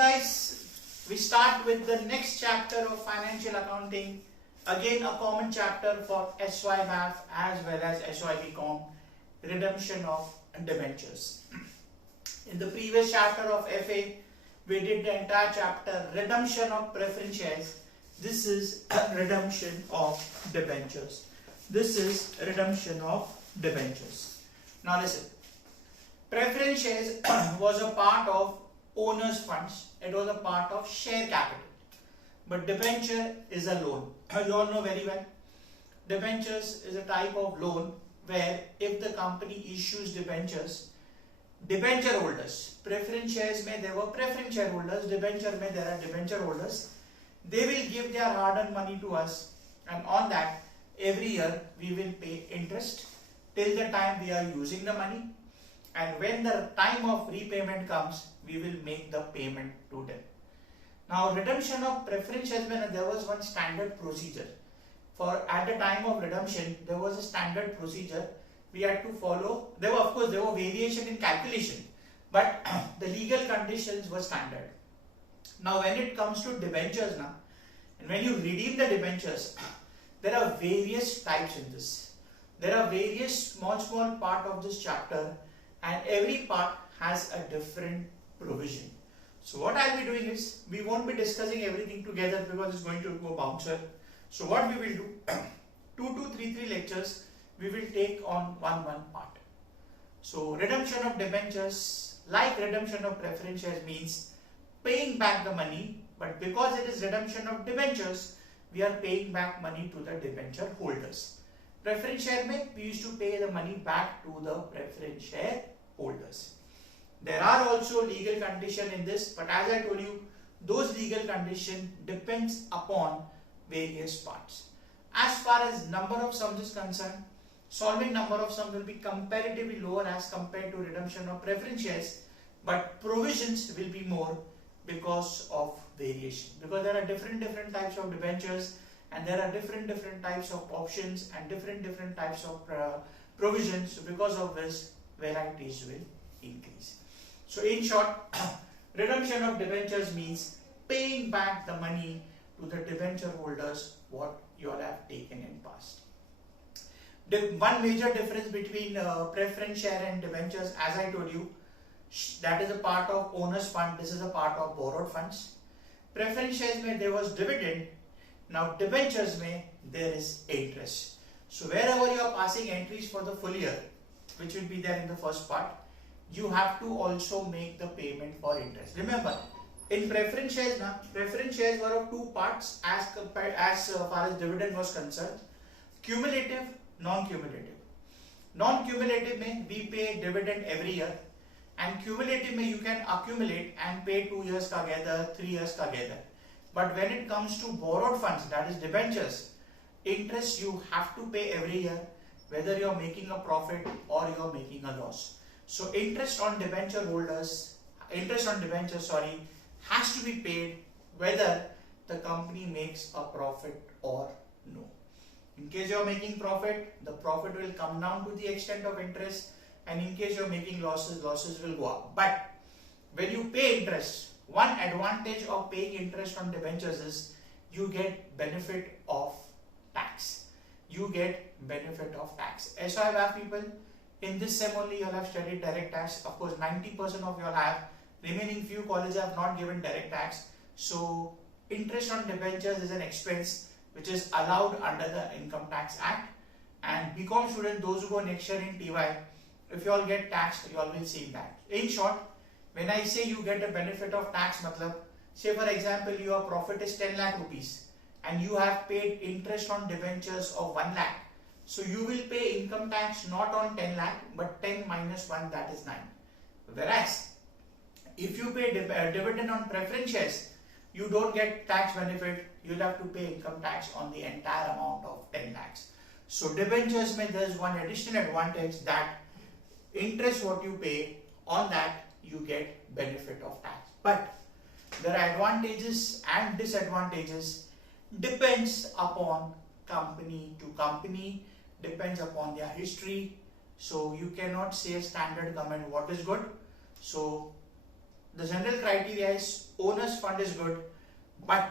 guys, we start with the next chapter of financial accounting. Again, a common chapter for SYBAF as well as SYBCom Redemption of Debentures. In the previous chapter of FA, we did the entire chapter Redemption of Preference Shares. This is Redemption of Debentures. This is Redemption of Debentures. Now listen, preference shares was a part of owners' funds. It was a part of share capital. But debenture is a loan. You all know very well. Debentures is a type of loan where if the company issues debentures, debenture holders, preference shares may there were preference shareholders, debenture may there are debenture holders. They will give their hard-earned money to us, and on that every year we will pay interest till the time we are using the money, and when the time of repayment comes, we will make the payment to them. Now, redemption of preference shares, when there was one standard procedure. For at the time of redemption, there was a standard procedure we had to follow. There were, of course, there were variation in calculation, but the legal conditions were standard. Now, when it comes to debentures now, and when you redeem the debentures, there are various types in this. There are various small part of this chapter, and every part has a different provision. So what I'll be doing is, we won't be discussing everything together because it's going to go bouncer. So what we will do, 2 to 3 lectures, we will take on one part. So redemption of debentures, like redemption of preference shares, means paying back the money, but because it is redemption of debentures, we are paying back money to the debenture holders. Preference share mein, we used to pay the money back to the preference share holders. There are also legal conditions in this, but as I told you, those legal conditions depends upon various parts. As far as number of sums is concerned, solving number of sums will be comparatively lower as compared to redemption of preference shares, but provisions will be more because of variation. Because there are different types of debentures, and there are different types of options and different types of provisions. So because of this, varieties will increase. So in short, redemption of debentures means paying back the money to the debenture holders what you all have taken in past. One major difference between preference share and debentures, as I told you, that is a part of owner's fund, this is a part of borrowed funds. Preference shares may there was dividend, now debentures may there is interest. So wherever you are passing entries for the full year, which will be there in the first part, you have to also make the payment for interest. Remember, in preference shares now, preference shares were of two parts as far as dividend was concerned: cumulative, non-cumulative. Non-cumulative may we pay dividend every year, and cumulative may you can accumulate and pay 2 years together, 3 years together. But when it comes to borrowed funds, that is debentures, interest you have to pay every year, whether you are making a profit or you are making a loss. So interest on debentures has to be paid whether the company makes a profit or no. In case you are making profit, the profit will come down to the extent of interest, and in case you are making losses, losses will go up. But when you pay interest, one advantage of paying interest on debentures is you get benefit of tax. You get benefit of tax. SYBAF people, in this sem only you all have studied direct tax. Of course, 90% of you all have. Remaining few colleges have not given direct tax. So interest on debentures is an expense which is allowed under the Income Tax Act. And BCom students, those who go next year in TY, if you all get taxed, you all will see that. In short, when I say you get a benefit of tax, matlab, say for example, your profit is 10 lakh rupees and you have paid interest on debentures of 1 lakh. So you will pay income tax not on 10 lakh but 10 minus 1, that is 9. Whereas if you pay dividend on preference shares, you don't get tax benefit, you'll have to pay income tax on the entire amount of 10 lakhs. So debentures may there is one additional advantage, that interest what you pay, on that you get benefit of tax. But there are advantages and disadvantages, depends upon company to company, depends upon their history. So you cannot say a standard comment what is good. So the general criteria is owner's fund is good, but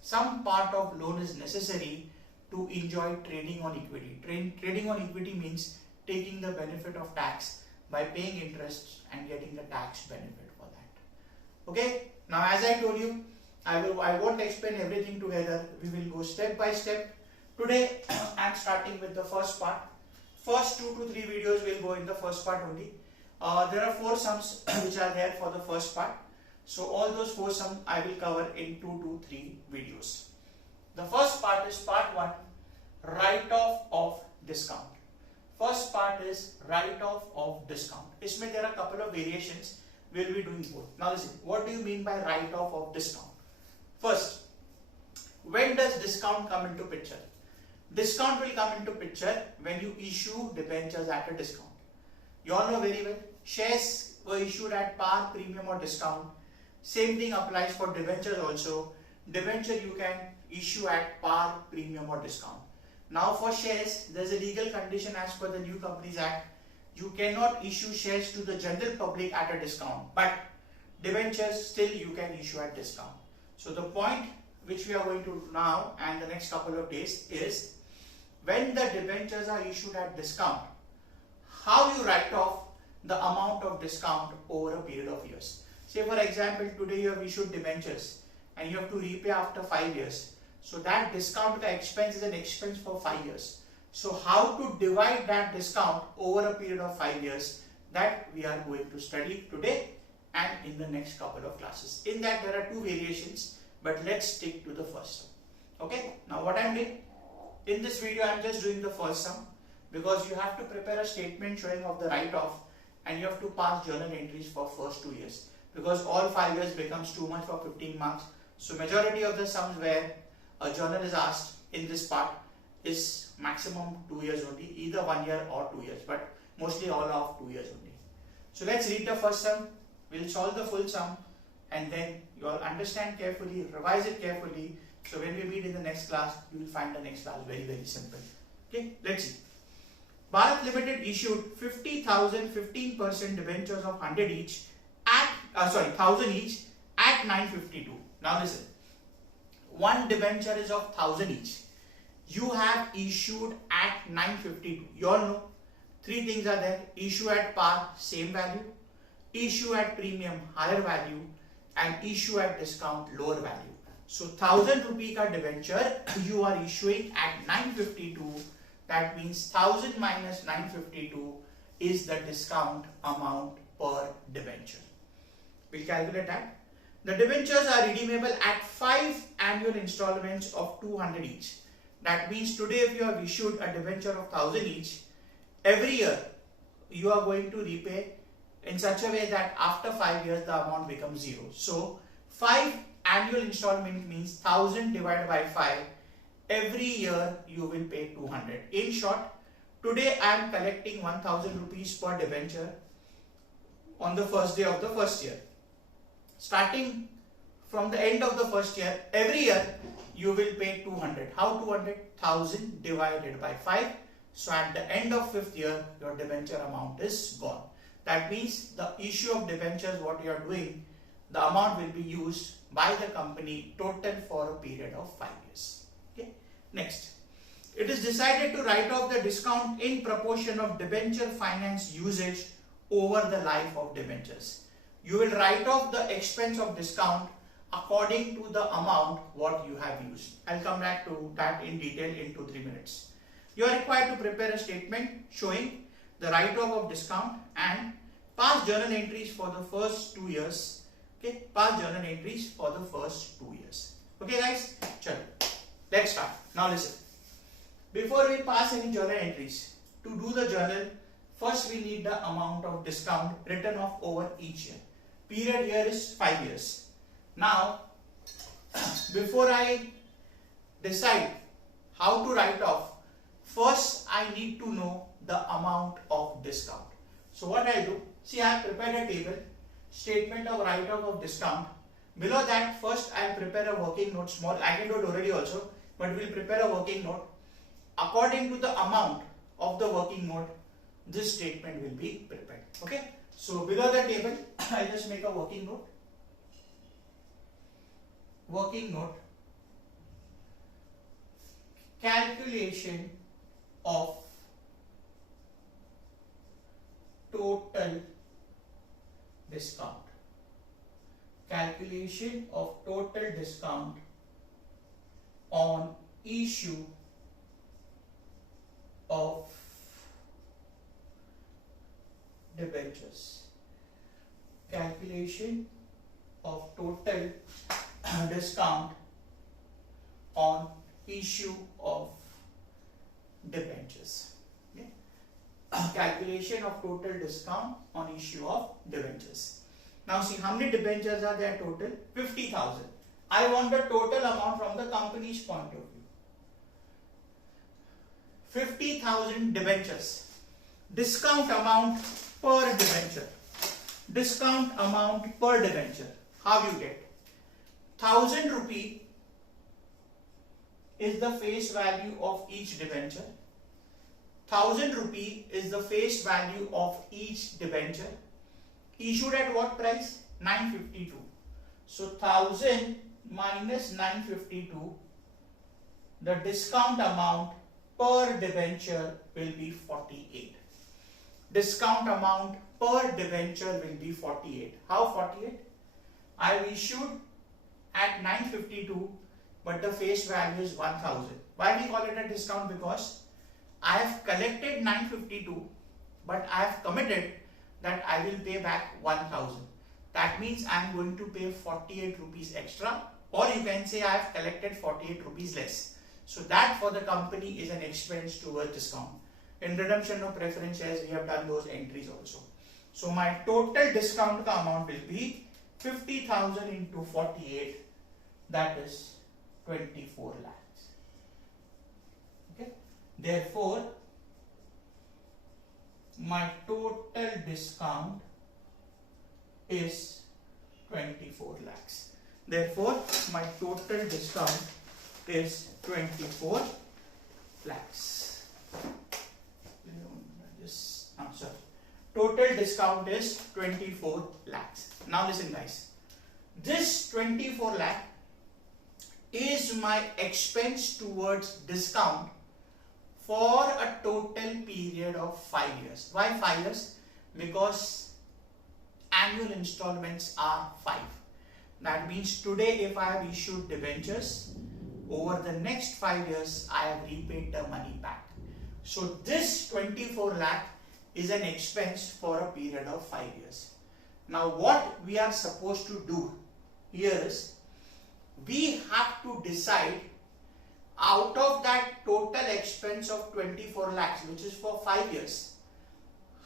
some part of loan is necessary to enjoy trading on equity. Trading on equity means taking the benefit of tax by paying interest and getting the tax benefit for that. Okay, now as I told you, I won't explain everything together. We will go step by step. Today I am starting with the first part. First 2 to 3 videos will go in the first part only. There are 4 sums which are there for the first part. So all those 4 sums I will cover in 2 to 3 videos. The first part is part 1, write-off of discount. First part is write-off of discount. Isme there are a couple of variations. We will be doing both. Now listen, what do you mean by write-off of discount? First, when does discount come into picture? Discount will come into picture when you issue debentures at a discount. You all know very well, shares were issued at par, premium or discount. Same thing applies for debentures also. Debenture you can issue at par, premium or discount. Now for shares, there is a legal condition as per the New Companies Act. You cannot issue shares to the general public at a discount, but debentures still you can issue at discount. So the point which we are going to now and the next couple of days is when the debentures are issued at discount, how you write off the amount of discount over a period of years. Say for example, today you have issued debentures and you have to repay after 5 years. So that discount expense is an expense for 5 years. So how to divide that discount over a period of 5 years, that we are going to study today and in the next couple of classes. In that there are 2 variations, but let's stick to the first sum. Okay, now what I am doing in this video, I am just doing the first sum because you have to prepare a statement showing of the write-off and you have to pass journal entries for first 2 years because all 5 years becomes too much for 15 marks. So majority of the sums where a journal is asked in this part is maximum 2 years only, either 1 year or 2 years, but mostly all of 2 years only. So let's read the first sum, we'll solve the full sum and then you all understand carefully, revise it carefully. So when we meet in the next class, you will find the next class very simple. Okay, let's see. Bharat Limited issued 50,000 15% debentures of 100 each at 1,000 each at 952. Now listen, one debenture is of 1,000 each. You have issued at 952. You all know 3 things are there: issue at par, same value; issue at premium, higher value; and issue at discount, lower value. So 1,000 rupee ka debenture you are issuing at 952. That means 1,000 minus 952 is the discount amount per debenture. We'll calculate that. The debentures are redeemable at 5 annual installments of 200 each. That means today if you have issued a debenture of 1,000 each, every year you are going to repay in such a way that after 5 years the amount becomes 0. So 5 annual installment means 1,000 divided by 5. Every year you will pay 200. In short, today I am collecting 1,000 rupees per debenture on the first day of the first year. Starting from the end of the first year, every year you will pay 200. How 200? 1,000 divided by 5. So at the end of 5th year, your debenture amount is gone. That means the issue of debentures, what you are doing, the amount will be used by the company total for a period of 5 years. Okay. Next, it is decided to write off the discount in proportion of debenture finance usage over the life of debentures. You will write off the expense of discount according to the amount what you have used. I'll come back to that in detail in 2-3 minutes. You are required to prepare a statement showing the write-off of discount and pass journal entries for the first 2 years. Okay, pass journal entries for the first 2 years. Okay guys, chalo. Let's start. Now listen. Before we pass any journal entries, to do the journal, first we need the amount of discount written off over each year. Period here is 5 years. Now, before I decide how to write off, first I need to know the amount of discount. So what I do, see I have prepared a table, statement of write-off of discount. Below that, first I prepare a working note, small, I can do it already also, but we will prepare a working note. According to the amount of the working note, this statement will be prepared. Okay. So below the table, I'll just make a working note. Working note. Calculation of total discount. Calculation of total discount on issue of debentures. Calculation of total discount on issue of debentures. Okay. Calculation of total discount on issue of debentures. Now see, how many debentures are there total? 50,000. I want the total amount from the company's point of view. 50,000 debentures. Discount amount per debenture. Discount amount per debenture. How you get? 1,000 rupee is the face value of each debenture. 1,000 rupee is the face value of each debenture. Issued at what price? 952. So 1,000 minus 952, the discount amount per debenture will be 48. Discount amount per debenture will be 48. How 48? I have issued at 952, but the face value is 1,000. Why we call it a discount? Because I have collected 952, but I have committed that I will pay back 1,000. That means I am going to pay 48 rupees extra, or you can say I have collected 48 rupees less. So that for the company is an expense towards discount. In redemption of preference shares, we have done those entries also. So my total discount amount will be 50,000 into 48, that is 24 lakhs. Okay. Therefore, my total discount is 24 lakhs. Therefore, my total discount is 24 lakhs. Sorry. Total discount is 24 lakhs. Now listen guys. This 24 lakh is my expense towards discount for a total period of 5 years. Why 5 years? Because annual installments are 5. That means today if I have issued debentures, over the next 5 years I have repaid the money back. So this 24 lakh is an expense for a period of 5 years. Now what we are supposed to do here is, we have to decide out of that total expense of 24 lakhs, which is for 5 years,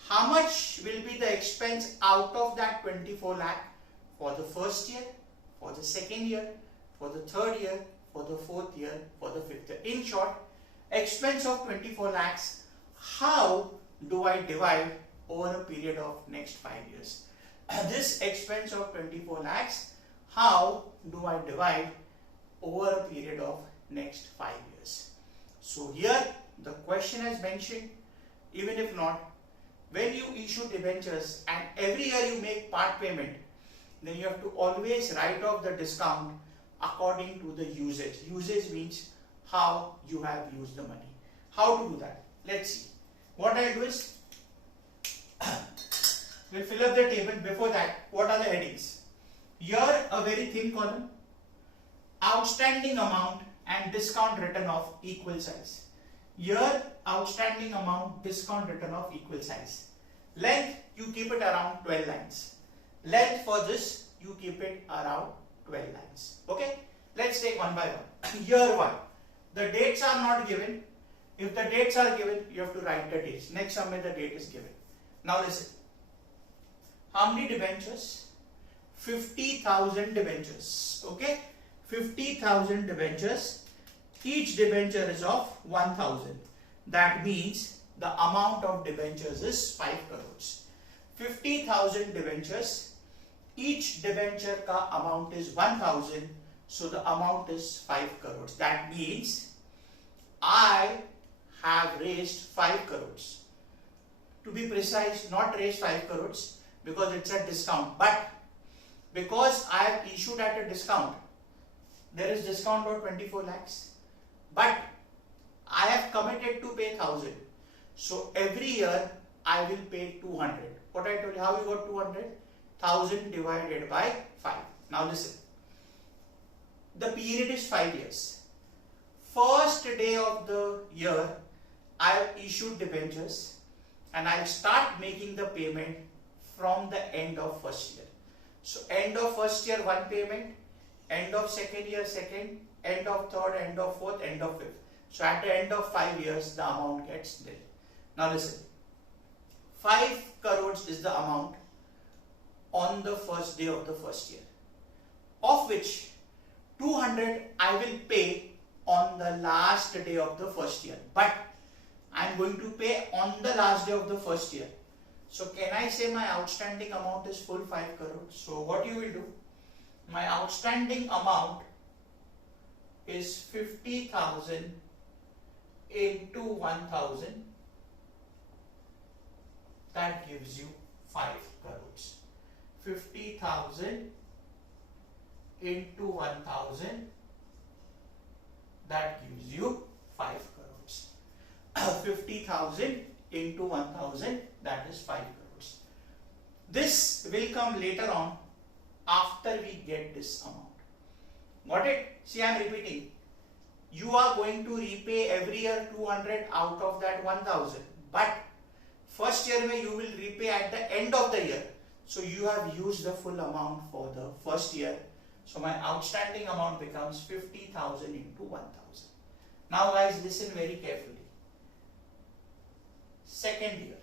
how much will be the expense out of that 24 lakh for the first year, for the second year, for the third year, for the fourth year, for the fifth year. In short, expense of 24 lakhs, how do I divide over a period of next 5 years? This expense of 24 lakhs, how do I divide over a period of next 5 years? So here the question has mentioned, even if not, when you issue debentures and every year you make part payment, then you have to always write off the discount according to the usage. Usage means how you have used the money. How to do that? Let's see. What I'll do is, we'll fill up the table. Before that, what are the headings? Here a very thin column, outstanding amount and discount written of equal size. Here outstanding amount, discount written of equal size. Length you keep it around 12 lines. Length for this you keep it around 12 lines. Okay, let's take one by one. Year 1, the dates are not given. If the dates are given, you have to write the dates. Next somewhere the date is given. Now listen. How many debentures? 50,000 debentures. Okay, 50,000 debentures. Each debenture is of 1,000. That means the amount of debentures is 5 crores. 50,000 debentures. Each debenture ka amount is 1,000. So the amount is 5 crores. That means I have raised 5 crores. To be precise, not raised 5 crores. because it's a discount. But because I have issued at a discount, there is discount of 24 lakhs. But I have committed to pay 1000. So every year I will pay 200. What I told you, how you got 200? 1000 divided by 5. Now listen. The period is 5 years. First day of the year, I have issued debentures and I will start making the payment from the end of first year. So end of first year, one payment, end of second year, second, end of third, end of fourth, end of fifth. So at the end of 5 years, the amount gets nil. Now listen, 5 crores is the amount on the first day of the first year, of which 200 I will pay on the last day of the first year. But I am going to pay on the last day of the first year. So can I say my outstanding amount is full 5 crores? So what you will do? My outstanding amount is 50,000 into 1,000. That gives you 5 crores. 50,000 into 1,000. That gives you 5 crores. 50,000 into 1,000, that is 5 crores. This will come later on after we get this amount. Got it? See, I am repeating. You are going to repay every year 200 out of that 1,000. But first year you will repay at the end of the year. So you have used the full amount for the first year. So my outstanding amount becomes 50,000 into 1,000. Now guys, listen very carefully. Second year.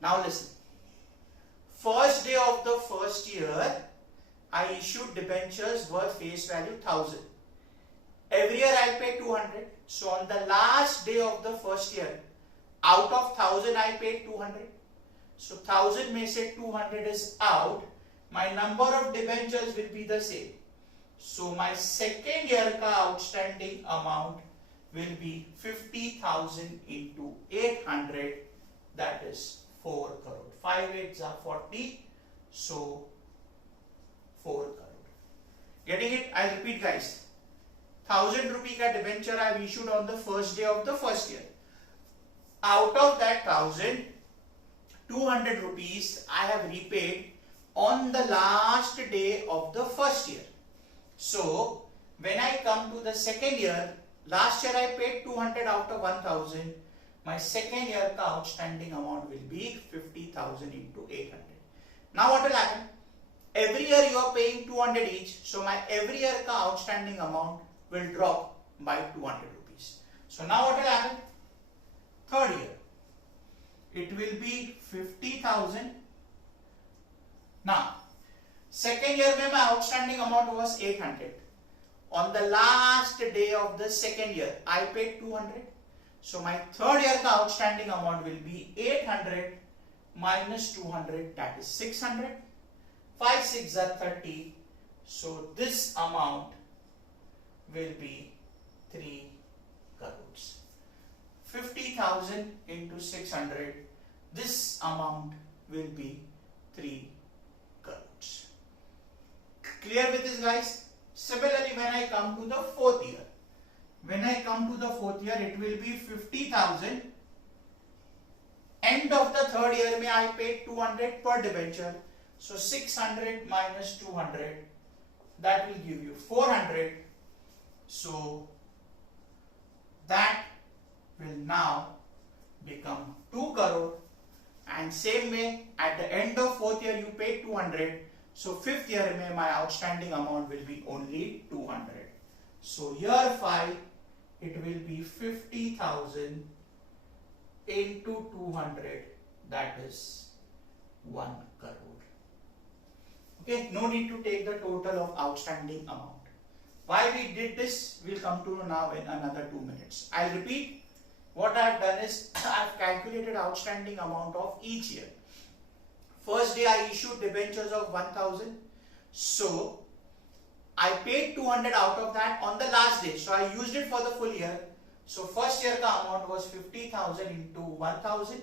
Now listen. First day of the first year, I issued debentures worth face value 1,000. Every year I pay 200. So on the last day of the first year, out of 1,000 I paid 200. So 1,000 may say 200 is out. My number of debentures will be the same. So my second year ka outstanding amount will be 50,000 into 800. That is 4 crore. 5 8s are 40. So 4 crore. Getting it? I repeat guys. 1,000 rupee ka debenture I have issued on the first day of the first year. Out of that 1,000, 200 rupees I have repaid on the last day of the first year. So when I come to the second year, last year I paid 200 out of 1,000. My second year ka outstanding amount will be 50,000 into 800. Now what will happen? Every year you are paying 200 each. So my every year ka outstanding amount will drop by 200 rupees. So now what will happen? Third year, it will be 50,000. Now, second year mein my outstanding amount was 800. On the last day of the second year, I paid 200. So my third year ka outstanding amount will be 800 minus 200, that is 600. 5 6 are 30. So this amount will be 3 crores. 50,000 into 600. This amount will be 3 crores. Clear with this guys? Similarly, when I come to the fourth year, it will be 50,000. End of the third year, mein I paid 200 per debenture. So 600 minus 200, that will give you 400. So that will now become 2 crore. And same way, at the end of fourth year, you paid 200. So fifth year, mein my outstanding amount will be only 200. So year 5, it will be 50,000 into 200. That is 1 crore. Okay, no need to take the total of outstanding amount. Why we did this, we'll come to now in another 2 minutes. I'll repeat. What I have done is, I have calculated outstanding amount of each year. First day I issued debentures of 1,000. So, I paid 200 out of that on the last day. So, I used it for the full year. So, first year the amount was 50,000 into 1,000.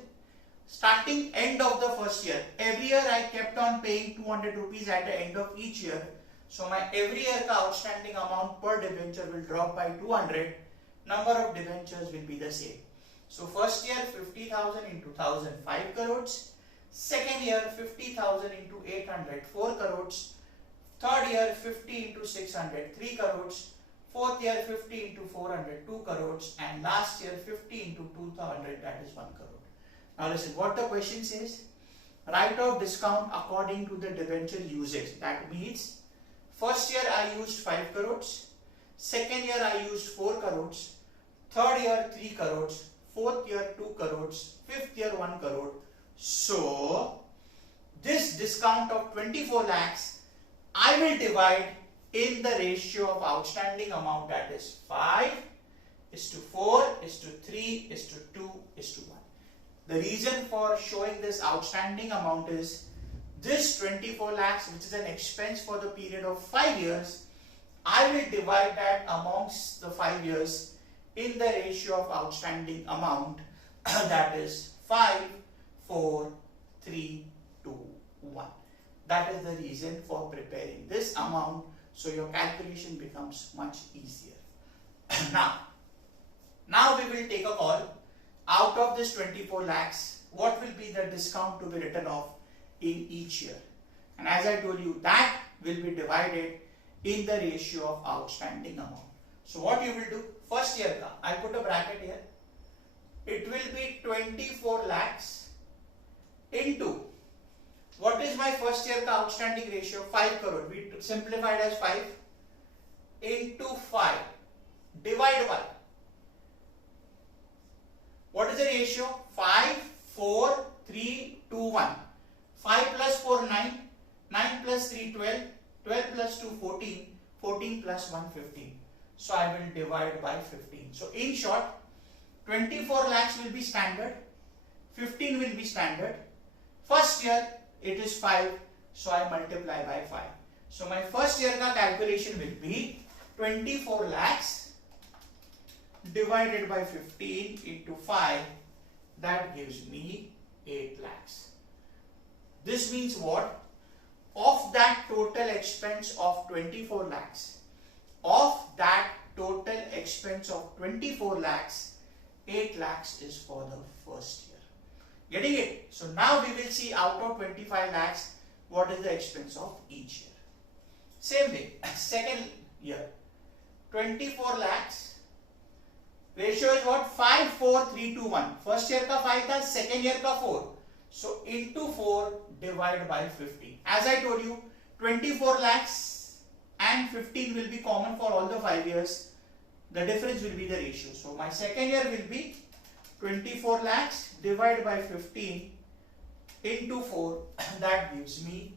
starting end of the first year, every year I kept on paying 200 rupees at the end of each year. So my every year ka outstanding amount per debenture will drop by 200. Number of debentures will be the same. So first year 50,000 into 1,000, 5 crores. Second year 50,000 into 800, 4 crores. Third year 50 into 600, 3 crores. Fourth year 50 into 400, 2 crores. And last year 50 into 200, that is 1 crore. Now listen, what the question says, write off discount according to the debenture usage. That means first year I used 5 crores, second year I used 4 crores, third year 3 crores, fourth year 2 crores, fifth year 1 crore. So this discount of 24 lakhs I will divide in the ratio of outstanding amount, that is 5:4:3:2:1. The reason for showing this outstanding amount is this 24 lakhs, which is an expense for the period of 5 years, I will divide that amongst the 5 years in the ratio of outstanding amount, that is 5:4:3:2:1. That is the reason for preparing this amount, so your calculation becomes much easier. Now we will take a call. Out of this 24 lakhs, what will be the discount to be written off in each year? And as I told you, that will be divided in the ratio of outstanding amount. So what you will do, first year ka, I put a bracket here. It will be 24 lakhs into, what is my first year ka outstanding ratio? 5 crore. We simplified as 5 into 5 divide by, what is the ratio? 5:4:3:2:1. 5 plus 4, 9. 9 plus 3, 12. 12 plus 2, 14. 14 plus 1, 15. So I will divide by 15. So in short, 24 lakhs will be standard. 15 will be standard. First year it is 5. So I multiply by 5. So my first year ka calculation will be 24 lakhs divided by 15 into 5, that gives me 8 lakhs. This means what? Of that total expense of 24 lakhs, 8 lakhs is for the first year. Getting it? So now we will see out of 25 lakhs, what is the expense of each year. Same way, second year, 24 lakhs. Ratio is what? 5:4:3:2:1. First year ka 5 tha, second year ka 4. So into 4 divide by 50. As I told you, 24 lakhs and 15 will be common for all the 5 years. The difference will be the ratio. So my second year will be 24 lakhs divided by 15 into 4. That gives me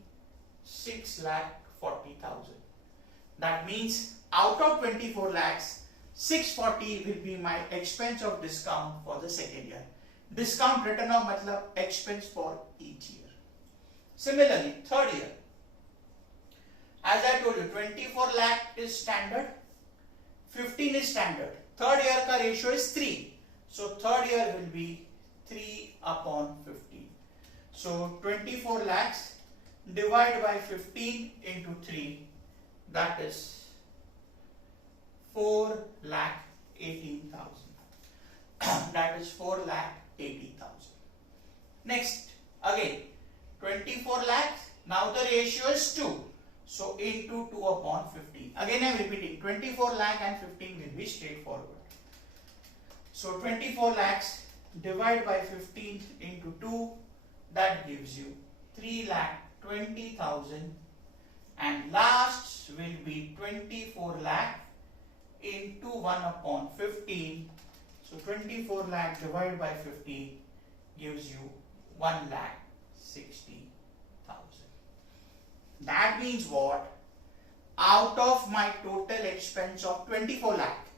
6,40,000. That means out of 24 lakhs, 640 will be my expense of discount for the second year. Discount written off matlab expense for each year. Similarly, third year, as I told you, 24 lakh is standard, 15 is standard. Third year ka ratio is 3. So third year will be 3/15. So 24 lakhs divided by 15 into 3, that is 4,18,000. That is 4,80,000. Next, again 24 lakhs. Now the ratio is 2. So into 2/15. Again I am repeating, 24 lakh and 15 will be straightforward. So 24 lakhs divided by 15 into 2, that gives you 3,20,000. And last will be 24 lakh into 1/15. So 24 lakh divided by 15 gives you 1,60,000. That means what? Out of my total expense of 24 lakh,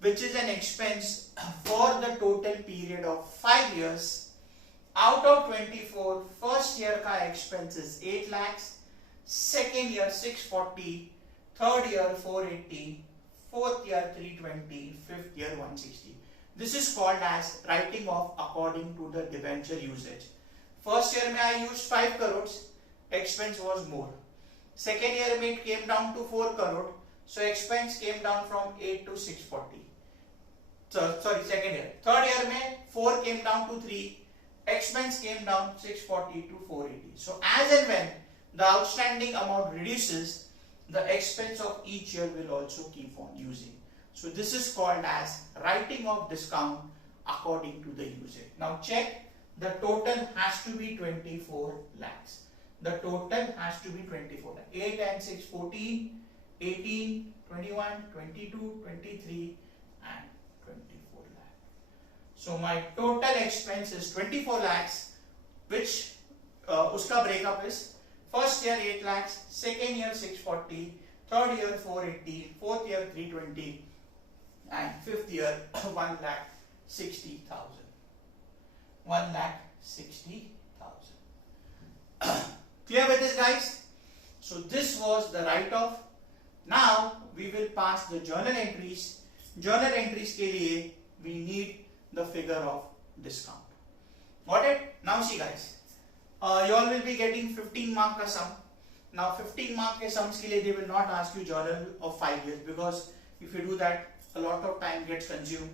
which is an expense for the total period of 5 years, out of 24, first year ka expense is 8 lakhs, second year 640, third year 480, fourth year 320, fifth year 160. This is called as writing off according to the debenture usage. First year में I used 5 crores, expense was more. Second year में it came down to 4 crore, so expense came down from 8 to 640. So, sorry, second year. Third year में 4 came down to 3, expense came down 640 to 480. So as and when the outstanding amount reduces, the expense of each year will also keep on using. So this is called as writing off discount according to the usage. Now check, the total has to be 24 lakhs. The total has to be 24 lakhs. 8 and 6, 14, 18, 21, 22, 23 and 24 lakhs. So my total expense is 24 lakhs, which uska breakup is first year 8 lakhs, second year 640, third year 480, fourth year 320 and fifth year 1,60,000. 1,60,000. Clear with this, guys? So this was the write-off. Now we will pass the journal entries. Journal entries के लिए we need the figure of discount. Got it? Now see, guys, you all will be getting 15 mark का sum. Now 15 mark के sums के लिए they will not ask you journal of 5 years, because if you do that, a lot of time gets consumed.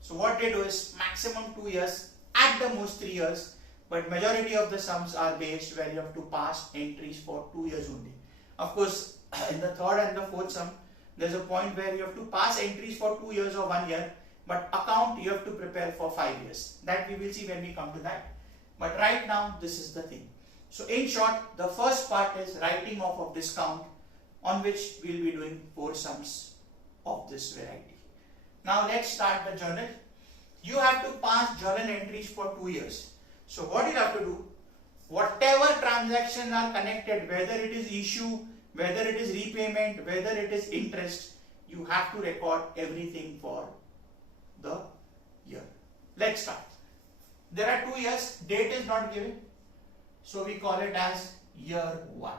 So what they do is maximum 2 years, at the most 3 years, but majority of the sums are based where you have to pass entries for 2 years only. Of course, in the third and the fourth sum, there's a point where you have to pass entries for 2 years or 1 year, but account you have to prepare for 5 years. That we will see when we come to that. But right now, this is the thing. So in short, the first part is writing off of discount, on which we will be doing 4 sums of this variety. Now let's start the journal. You have to pass journal entries for 2 years. So what you have to do, whatever transactions are connected, whether it is issue, whether it is repayment, whether it is interest, you have to record everything for the year. Let's start. There are 2 years, date is not given, so we call it as year 1.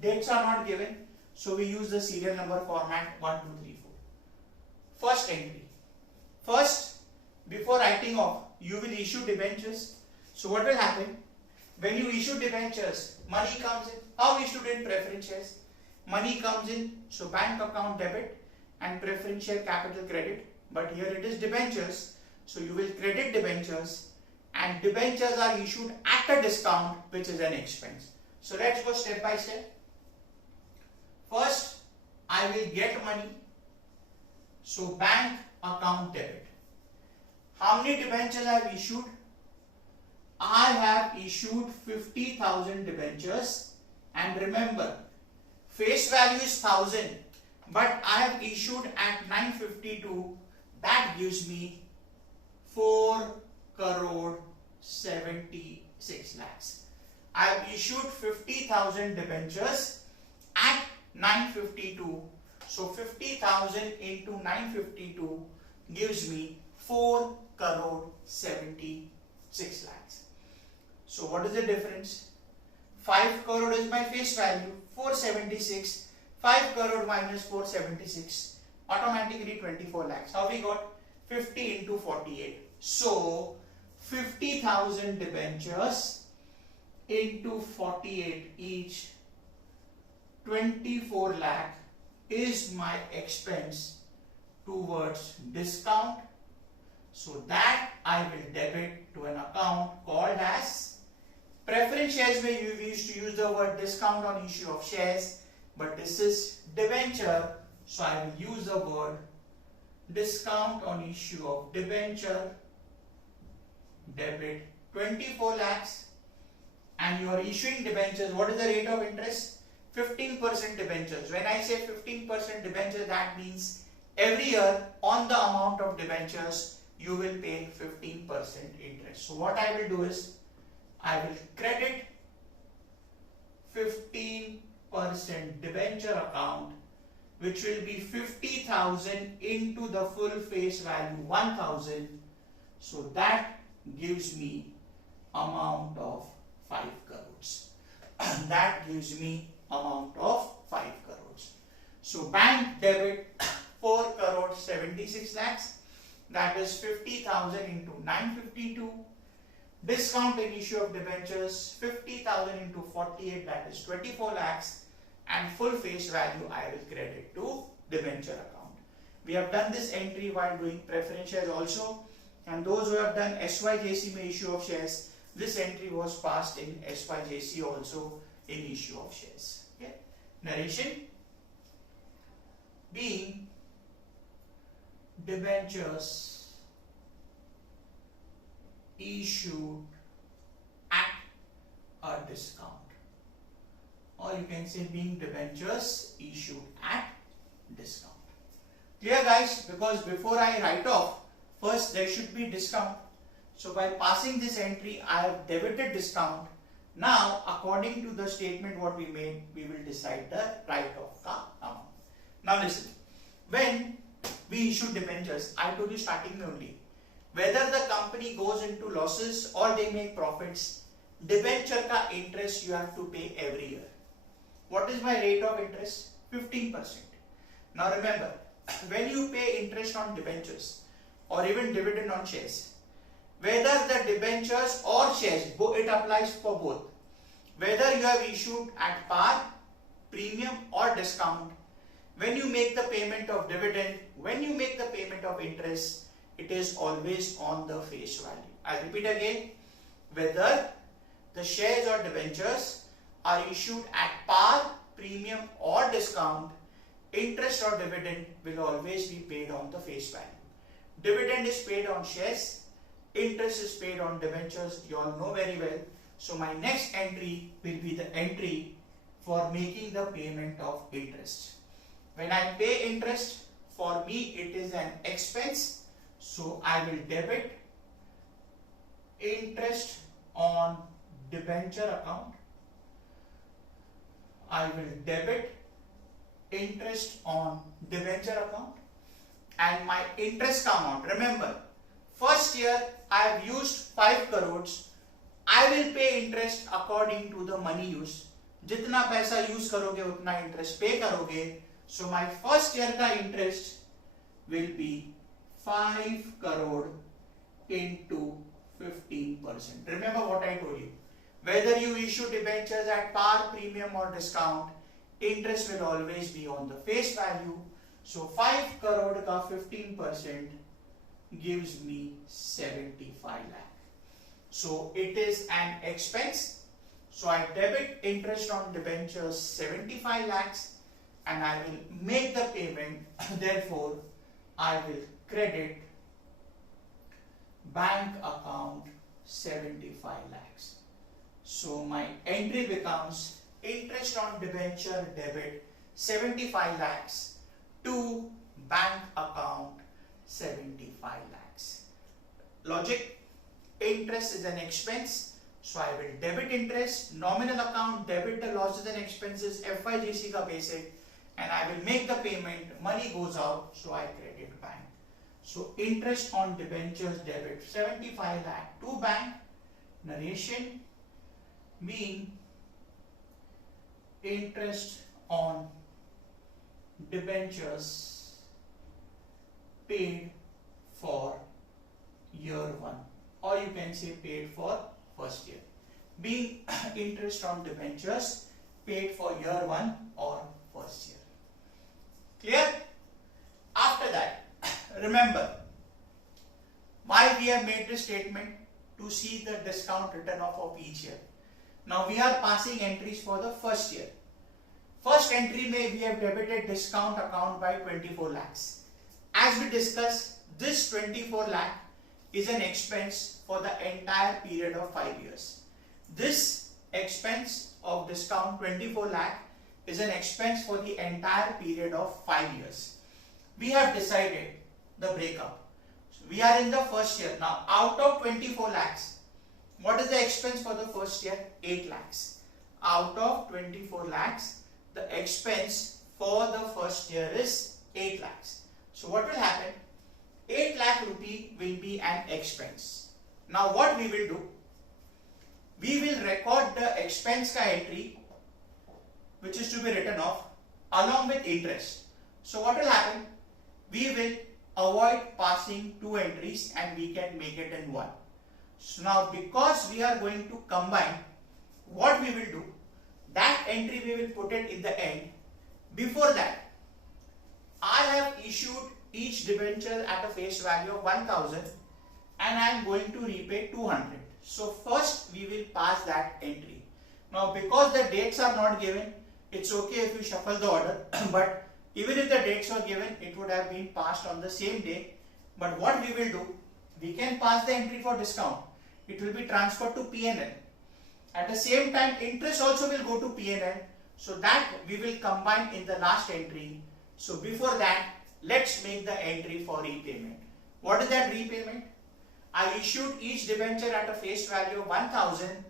Dates are not given, so we use the serial number format 1, 2, 3, 4. First entry. First, before writing off, you will issue debentures. So what will happen? When you issue debentures, money comes in. How we issued in preference shares? Money comes in, so bank account debit and preference share capital credit. But here it is debentures, so you will credit debentures, and debentures are issued at a discount, which is an expense. So let's go step by step. First, I will get money, so bank account debit. How many debentures I have issued? I have issued 50,000 debentures, and remember, face value is 1,000, but I have issued at 952. That gives me 4 crore 76 lakhs. I have issued 50,000 debentures at 952. So 50,000 into 952 gives me 4 crore 76 lakhs. So what is the difference? 5 crore is my face value, 476. 5 crore minus 476, automatically 24 lakhs. How we got? 50 into 48. So 50,000 debentures into 48 each, 24 lakh is my expense towards discount. So that I will debit to an account called as preference shares, where we used to use the word discount on issue of shares, but this is debenture, so I will use the word discount on issue of debenture, debit 24 lakhs, and you are issuing debentures. What is the rate of interest? 15% debentures. When I say 15% debentures, that means every year on the amount of debentures you will pay 15% interest. So what I will do is I will credit 15% debenture account, which will be 50,000 into the full face value 1,000. So that gives me amount of 5 crores. That gives me amount of 5 crores. So bank debit 4 crore 76 lakhs. That is 50,000 into 952. Discount in issue of debentures 50,000 into 48, that is 24 lakhs, and full face value I will credit to debenture account. We have done this entry while doing preference shares also, and those who have done SYJC में issue of shares, this entry was passed in SYJC also in issue of shares. Okay. Narration: being debentures issued at a discount, or you can say being debentures issued at discount. Clear guys? Because before I write off, first there should be discount. So by passing this entry, I have debited discount. Now according to the statement what we made, we will decide the write-off amount. Now listen, when we issue debentures, I told you starting only, whether the company goes into losses or they make profits, debenture ka interest you have to pay every year. What is my rate of interest? 15%. Now remember, when you pay interest on debentures or even dividend on shares, whether the debentures or shares, it applies for both. Whether you have issued at par, premium or discount, when you make the payment of dividend, when you make the payment of interest, it is always on the face value. I'll repeat again, whether the shares or debentures are issued at par, premium or discount, interest or dividend will always be paid on the face value. Dividend is paid on shares, interest is paid on debentures, you all know very well. So my next entry will be the entry for making the payment of interest. When I pay interest, for me it is an expense, so I will debit interest on debenture account. I will debit interest on debenture account, and my interest amount, remember, first year I have used 5 crores, I will pay interest according to the money use. जितना पैसा use करोगे उतना interest पे करोगे. So my first year का interest will be 5 crore into 15%. Remember what I told you. Whether you issue debentures at par, premium or discount, interest will always be on the face value. So 5 crore ka 15% gives me 75 lakh. So it is an expense. So I debit interest on debentures 75 lakhs and I will make the payment. Therefore, I will credit bank account 75 lakhs. So my entry becomes interest on debenture debit 75 lakhs to bank account 75 lakhs. Logic: interest is an expense, so I will debit interest, nominal account, debit the losses and expenses, SYBCom ka basic, and I will make the payment, money goes out, so I credit bank. So interest on debentures debit 75 lakh to bank. Narration: being interest on debentures paid for year 1, or you can say paid for first year. Being interest on debentures paid for year 1 or first year. Clear? After that, remember why we have made this statement: to see the discount written off of each year. Now we are passing entries for the first year. First entry may we have debited discount account by 24 lakhs. As we discussed, this 24 lakh is an expense for the entire period of 5 years. This expense of discount 24 lakh is an expense for the entire period of 5 years. We have decided the breakup. So we are in the first year. Now out of 24 lakhs, what is the expense for the first year? 8 lakhs. Out of 24 lakhs, the expense for the first year is 8 lakhs. So what will happen? 8 lakh rupee will be an expense. Now what we will do? We will record the expense ka entry, which is to be written off, along with interest. So what will happen? We will avoid passing 2 entries and we can make it in one. So now because we are going to combine, what we will do, that entry we will put it in the end. Before that, I have issued each debenture at a face value of 1000 and I am going to repay 200. So first we will pass that entry. Now because the dates are not given, it's okay if you shuffle the order, but even if the dates were given, it would have been passed on the same day. But what we will do, we can pass the entry for discount. It will be transferred to P&L. At the same time, interest also will go to P&L. So that we will combine in the last entry. So before that, let's make the entry for repayment. What is that repayment? I issued each debenture at a face value of 1000,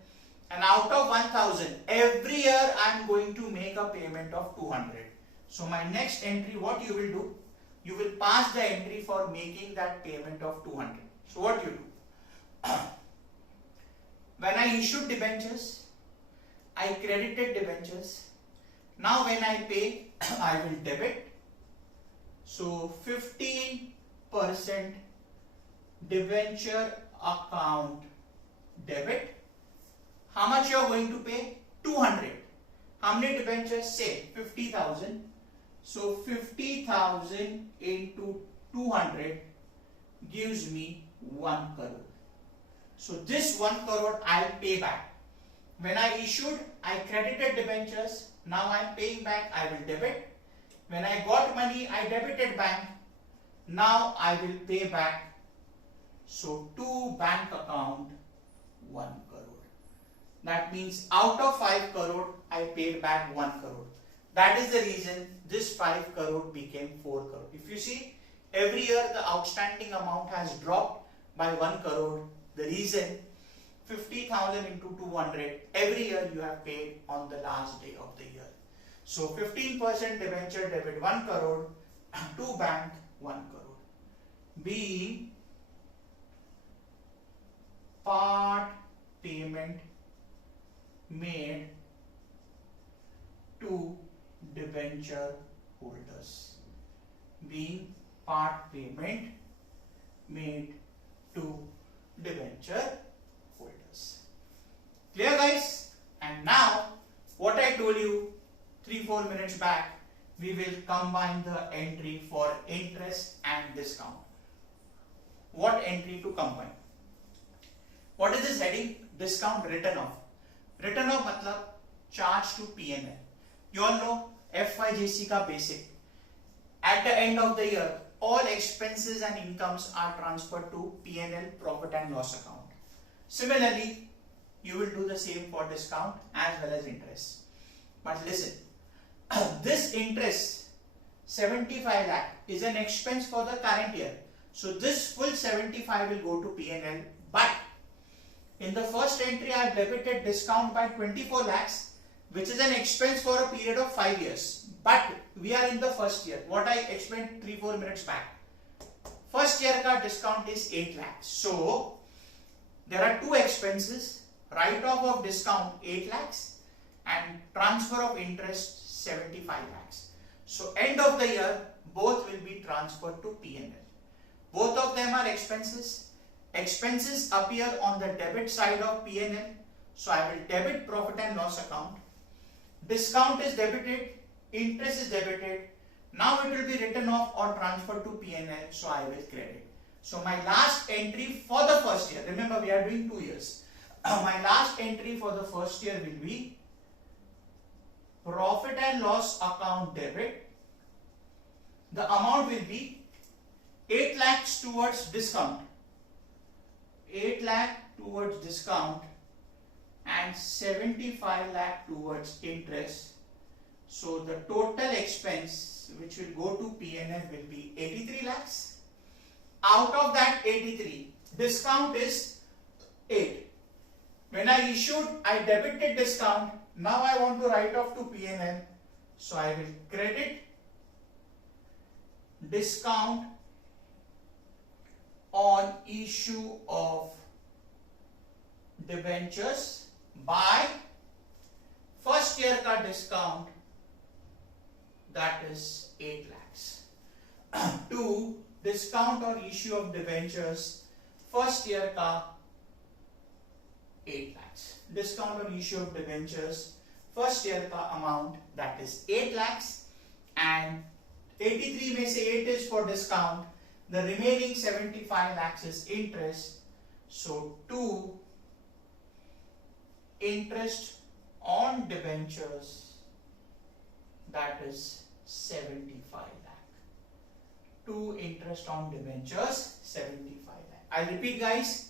and out of 1000, every year I am going to make a payment of 200. So my next entry, what you will do? You will pass the entry for making that payment of 200. So what you do? When I issued debentures, I credited debentures. Now when I pay, I will debit. So 15% debenture account debit. How much you are going to pay? 200. How many debentures? Say 50,000. So 50,000 into 200 gives me 1 crore. So this 1 crore I will pay back. When I issued, I credited debentures. Now I am paying back, I will debit. When I got money, I debited bank. Now I will pay back. So to bank account 1 crore. That means out of 5 crore, I paid back 1 crore. That is the reason this 5 crore became 4 crore. If you see, every year the outstanding amount has dropped by 1 crore. The reason, 50,000 into 200, every year you have paid on the last day of the year. So 15% debenture debit 1 crore, to bank 1 crore. B, part payment made to debenture holders. B, part payment made to debenture holders. Clear, guys? And now what I told you 3-4 minutes back, we will combine the entry for interest and discount. What entry to combine? What is this heading? Discount written off. Written off matlab charge to P&L. You all know SYBCom basic. At the end of the year, all expenses and incomes are transferred to P&L, profit and loss account. Similarly, you will do the same for discount as well as interest. But listen, this interest 75 lakh is an expense for the current year. So this full 75 will go to P&L, but in the first entry I have debited discount by 24 lakhs, which is an expense for a period of 5 years. But we are in the first year. What I explained 3-4 minutes back. First year ka discount is 8 lakhs. So there are two expenses, write off of discount 8 lakhs and transfer of interest 75 lakhs. So end of the year both will be transferred to P&L. Both of them are expenses. Expenses appear on the debit side of P&L. So I will debit profit and loss account. Discount is debited, interest is debited. Now it will be written off or transferred to P&L. So I will credit. So my last entry for the first year, remember we are doing 2 years. My last entry for the first year will be profit and loss account debit. The amount will be 8 lakhs towards discount. 8 lakh towards discount and 75 lakh towards interest. So the total expense which will go to P&L will be 83 lakhs. Out of that 83, discount is 8. When I issued, I debited discount. Now I want to write off to P&L. So I will credit discount on issue of debentures by first year ka discount, that is 8 lakhs. To discount on issue of debentures first year ka 8 lakhs. Discount on issue of debentures, first year ka amount, that is 8 lakhs, and 83 में से 8 is for discount, the remaining 75 lakhs is interest. So 2 interest on debentures, that is 75 lakh. 2 interest on debentures, 75 lakh. I repeat guys,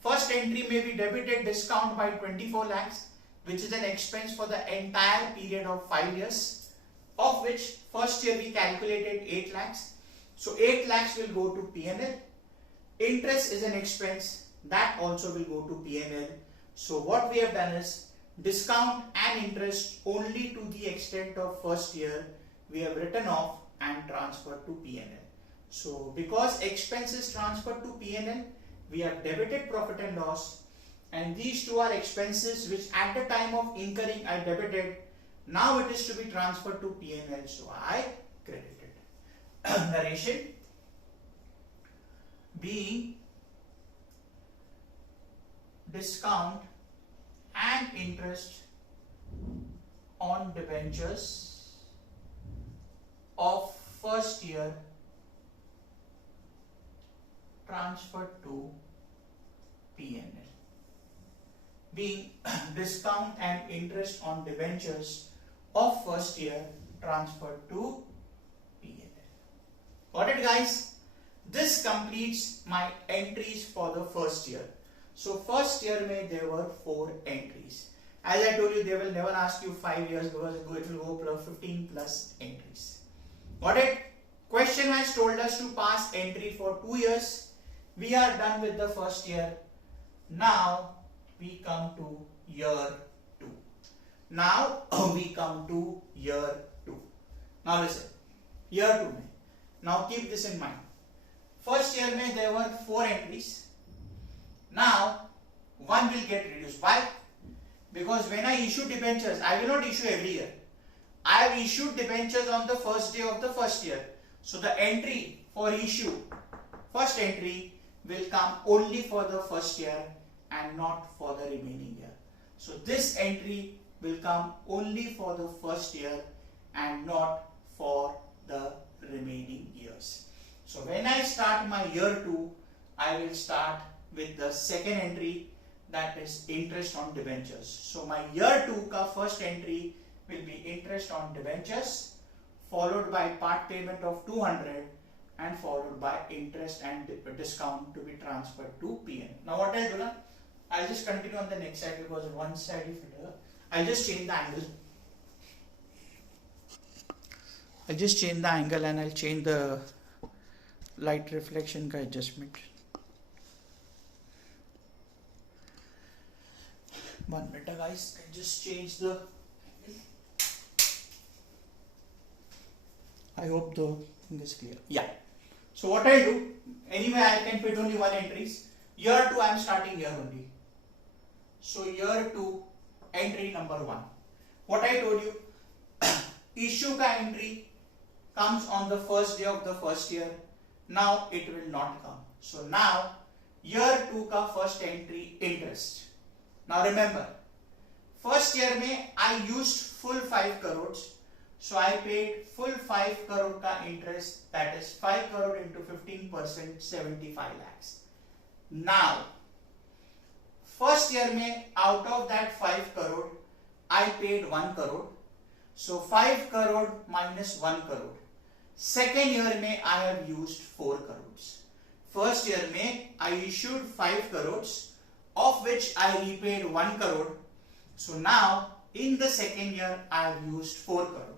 first entry may be debited discount by 24 lakhs, which is an expense for the entire period of 5 years, of which first year we calculated 8 lakhs. So 8 lakhs will go to P&L. Interest is an expense, that also will go to P&L. So what we have done is discount and interest only to the extent of first year we have written off and transferred to P&L. So because expense is transferred to P&L, we have debited profit and loss, and these two are expenses which at the time of incurring I debited. Now it is to be transferred to P&L, so I credited. Narration: being discount and interest on debentures of first year transferred to P&L. Being discount and interest on debentures of first year transferred to P&L. Got it guys? This completes my entries for the first year. So first year there were 4 entries. As I told you, they will never ask you 5 years because it will go plus 15 plus entries. Got it? Question has told us to pass entry for 2 years. We are done with the first year. Now we come to year 2. Now we come to year 2. Now listen, year 2 mein. Now keep this in mind. First year mein there were 4 entries. Now 1 will get reduced. Why? Because when I issue debentures, I will not issue every year. I have issued debentures on the first day of the first year. So the entry for issue, first entry, will come only for the first year and not for the remaining year. So this entry will come only for the first year and not for the remaining years. So when I start my year 2, I will start with the second entry, that is interest on debentures. So my year 2 ka first entry will be interest on debentures, followed by part payment of 200 and followed by interest and discount to be transferred to PN. Now what I'll do now, I'll just continue on the next side because one side is better. I'll just change the angle. I'll just change the angle and I'll change the light reflection ka adjustment. 1 minute guys, I just change the angle. I hope the thing is clear. Yeah. So what I do, anyway I can fit only 1 entries. Year 2 I am starting here only. So year 2 entry number 1. What I told you, issue ka entry comes on the first day of the first year. Now it will not come. So now year 2 ka first entry interest. Now remember, first year mein I used full 5 crores. So I paid full 5 crore ka interest, that is 5 crore into 15%, 75 lakhs. Now, first year mein out of that 5 crore, I paid 1 crore. So 5 crore minus 1 crore. Second year mein I have used 4 crores. First year mein I issued 5 crores, of which I repaid 1 crore. So now in the second year I have used 4 crore.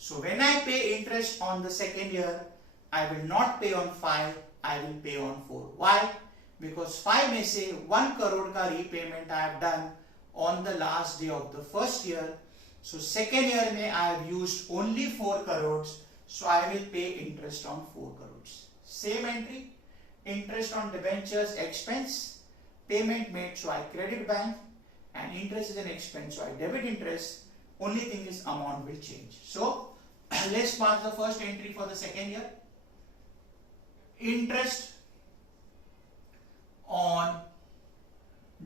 So when I pay interest on the second year, I will not pay on 5, I will pay on 4. Why? Because 5 mein se 1 crore ka repayment I have done on the last day of the first year. So second year mein I have used only 4 crores. So I will pay interest on 4 crores. Same entry, interest on debentures expense, payment made, so I credit bank, and interest is an expense, so I debit interest. Only thing is amount will change. So let's pass the first entry for the second year. Interest on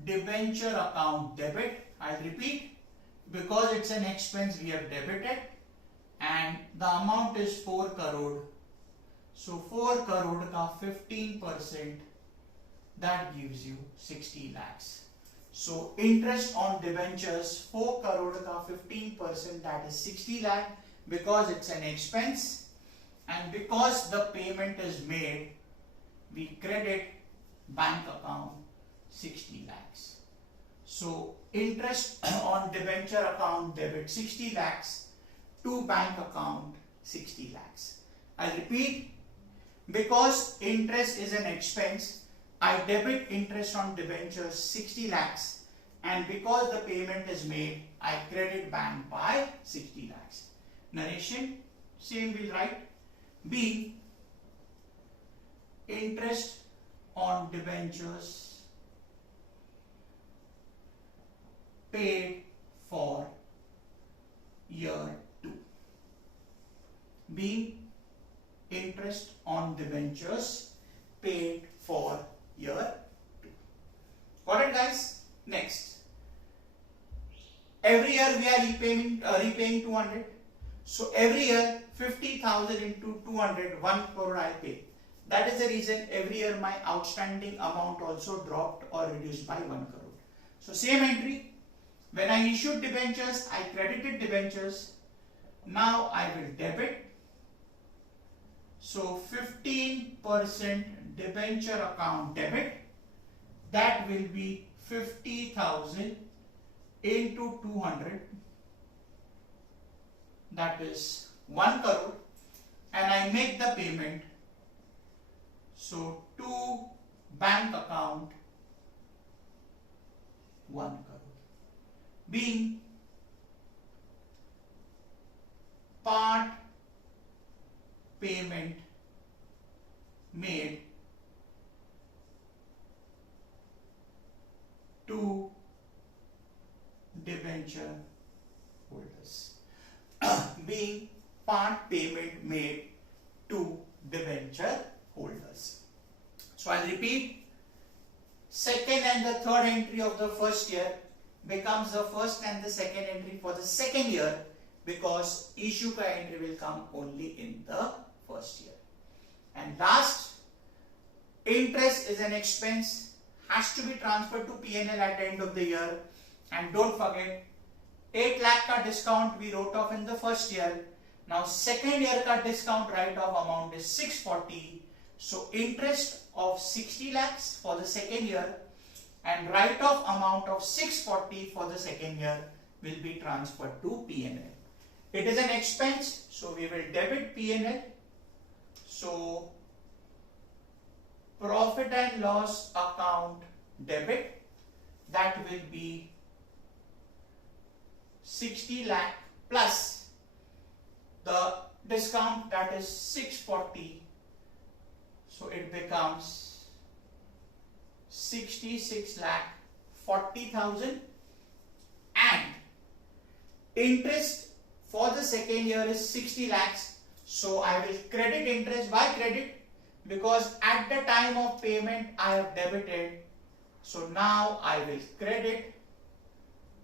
debenture account debit. I'll repeat, because it's an expense we have debited and the amount is 4 crore. So 4 crore ka 15%, that gives you 60 lakhs. So interest on debentures 4 crore ka 15%, that is 60 lakh, because it's an expense and because the payment is made, we credit bank account 60 lakhs. So interest on debenture account debit 60 lakhs to bank account 60 lakhs. I'll repeat, because interest is an expense, I debit interest on debentures 60 lakhs, and because the payment is made, I credit bank by 60 lakhs. Narration, same we'll write. B, interest on debentures paid for year 2. B, interest on debentures paid for year 2. Got it, guys? Next, every year we are repaying 200. So every year 50,000 into 200, 1 crore I pay. That is the reason every year my outstanding amount also dropped or reduced by 1 crore. So same entry. When I issued debentures, I credited debentures. Now I will debit. So 15% debenture account debit, that will be 50,000 into 200, that is 1 crore, and I make the payment. So to bank account 1 crore. Being part payment made to debenture holders. Being part payment made to debenture holders. So I'll repeat, second and the third entry of the first year becomes the first and the second entry for the second year, because issue ka entry will come only in the first year. And last, interest is an expense, has to be transferred to P&L at the end of the year. And don't forget, 8 lakh ka discount we wrote off in the first year. Now second year ka discount write-off amount is 640. So interest of 60 lakhs for the second year and write-off amount of 640 for the second year will be transferred to P&L. It is an expense, so we will debit P&L. So profit and loss account debit, that will be 60 lakh plus the discount, that is 640. So it becomes 66 lakh 40,000, and interest for the second year is 60 lakhs. So I will credit interest by credit, because at the time of payment I have debited. So now I will credit.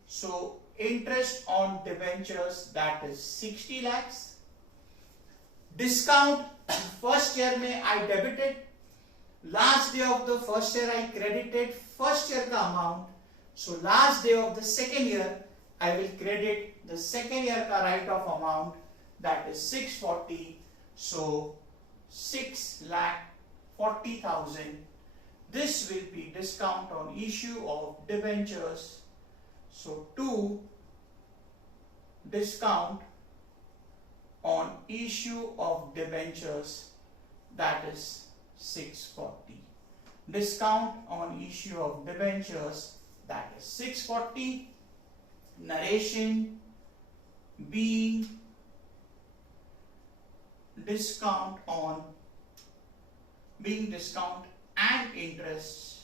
So interest on debentures, that is 60 lakhs. Discount first year mein I debited. Last day of the first year I credited first year ka amount. So last day of the second year I will credit the second year ka write-off amount, that is 640. So 6 lakh 40,000. This will be discount on issue of debentures. So 2 discount on issue of debentures, that is 640. Discount on issue of debentures, that is 640. Narration, B, discount on, being discount and interest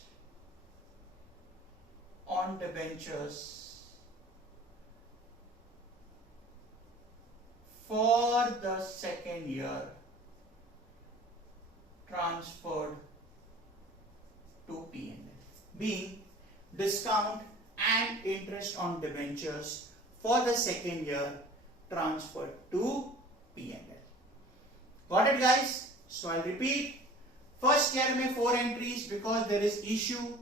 on debentures for the second year transferred to P&L. Being discount and interest on debentures for the second year transferred to P&L. Got it, guys? So I'll repeat. First year में 4 entries because there is issue.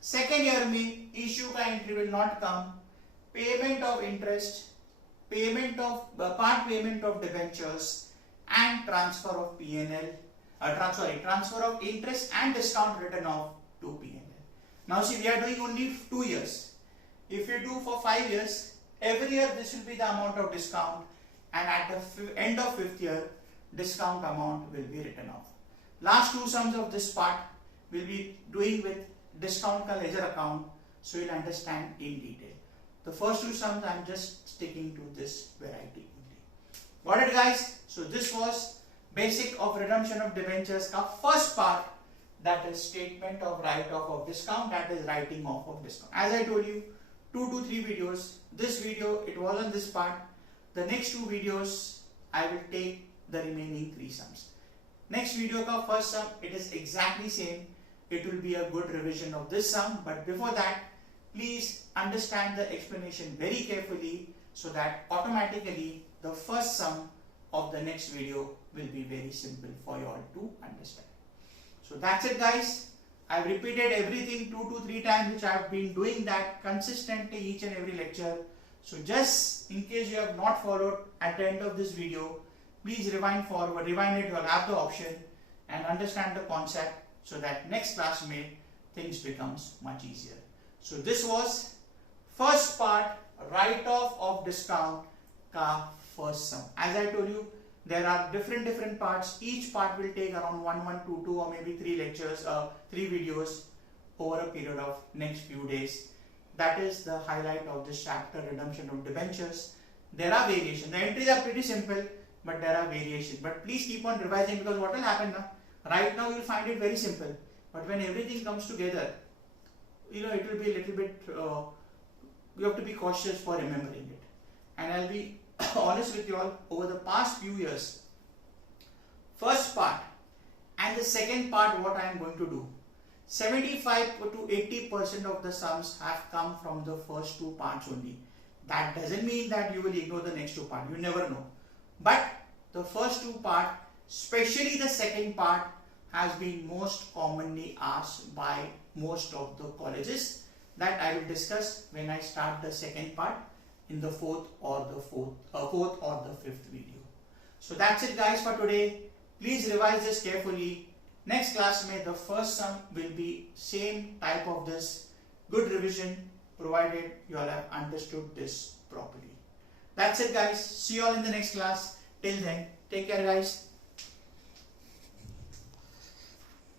Second year में issue का entry will not come. Payment of interest, part payment of debentures, and transfer of P&L. Transfer of interest and discount written off to P&L. Now see, we are doing only 2 years. If you do for 5 years, every year this will be the amount of discount, and at the end of 5th year, discount amount will be written off. Last 2 sums of this part will be doing with discount ka ledger account, so you'll understand in detail. The first 2 sums I am just sticking to this variety only. Got it, guys? So this was basic of redemption of debentures ka first part, that is statement of write-off of discount, that is writing off of discount. As I told you, 2 to 3 videos. This video, it was on this part. The next 2 videos, I will take the remaining 3 sums. Next video ka first sum, it is exactly same. It will be a good revision of this sum, but before that, please understand the explanation very carefully so that automatically the first sum of the next video will be very simple for you all to understand. So that's it, guys. I've repeated everything 2 to 3 times, which I've been doing that consistently each and every lecture. So just in case you have not followed at the end of this video, please rewind forward, rewind it, you'll have the option and understand the concept so that next class things becomes much easier. So this was first part, write-off of discount ka first sum. As I told you, there are different parts. Each part will take around 1, 2, or maybe 3 lectures, 3 videos over a period of next few days. That is the highlight of this chapter, redemption of debentures. There are variations. The entries are pretty simple, but there are variations. But please keep on revising, because what will happen now? Right now you will find it very simple, but when everything comes together, it will be a little bit, you have to be cautious for remembering it. And I'll be honest with you all, over the past few years, first part and the second part, what I am going to do, 75 to 80% of the sums have come from the first 2 parts only. That doesn't mean that you will ignore the next 2 parts, you never know. But the first 2 parts, especially the second part, has been most commonly asked by most of the colleges. That I will discuss when I start the second part in the 4th or the 5th video. So that's it, guys, for today. Please revise this carefully. Next class the first sum will be same type of this. Good revision, provided you all have understood this properly. That's it, guys. See you all in the next class. Till then, take care, guys.